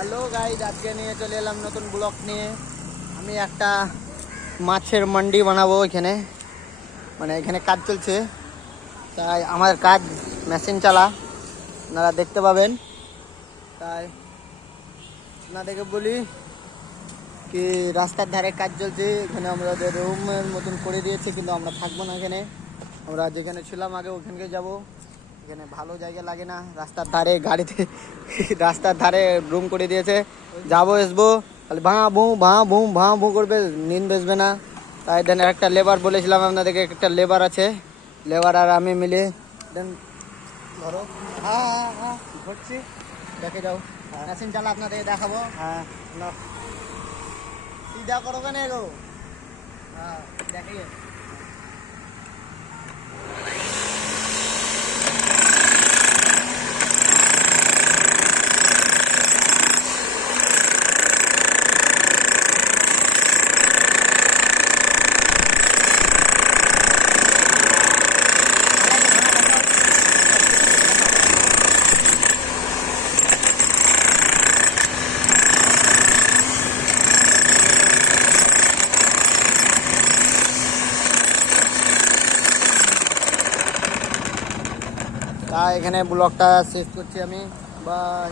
Hello guys, আজকে নিয়ে চলে এলাম নতুন ব্লগ নিয়ে। আমি একটা মাছের মান্ডি বানাবো। এখানে কাজ চলছে, তাই আমার কাজ মেশিন চালা, আপনারা দেখতে পাবেন। তাই আপনাদেরকে বলি কি রাস্তার ধারে কাজ চলছে। এখানে আমাদের রুমের মতন করে দিয়েছে, কিন্তু আমরা থাকবো না এখানে। আমরা যেখানে ছিলাম আগে ওখানকে যাব। এখানে ভালো জায়গা লাগে না, রাস্তার ধারে গাড়িতে রাস্তার ধারে রুম করে দিয়েছে। যাবো আসবো খালি ভাঁ ভুঁ করবে, নিন বেসবে না। তাই দেন একটা লেবার বলেছিলাম আপনাদেরকে, একটা লেবার আছে, লেবার আর আমি মিলে দেন ধরো। হ্যাঁ ঘুরছি, দেখে যাও। মেশিন চালা আপনাদেরকে দেখাবো। হ্যাঁ सीधा करोगे नहीं गो। हाँ देखिए তাই এখানে ব্লগটা শেষ করছি আমি। বাই।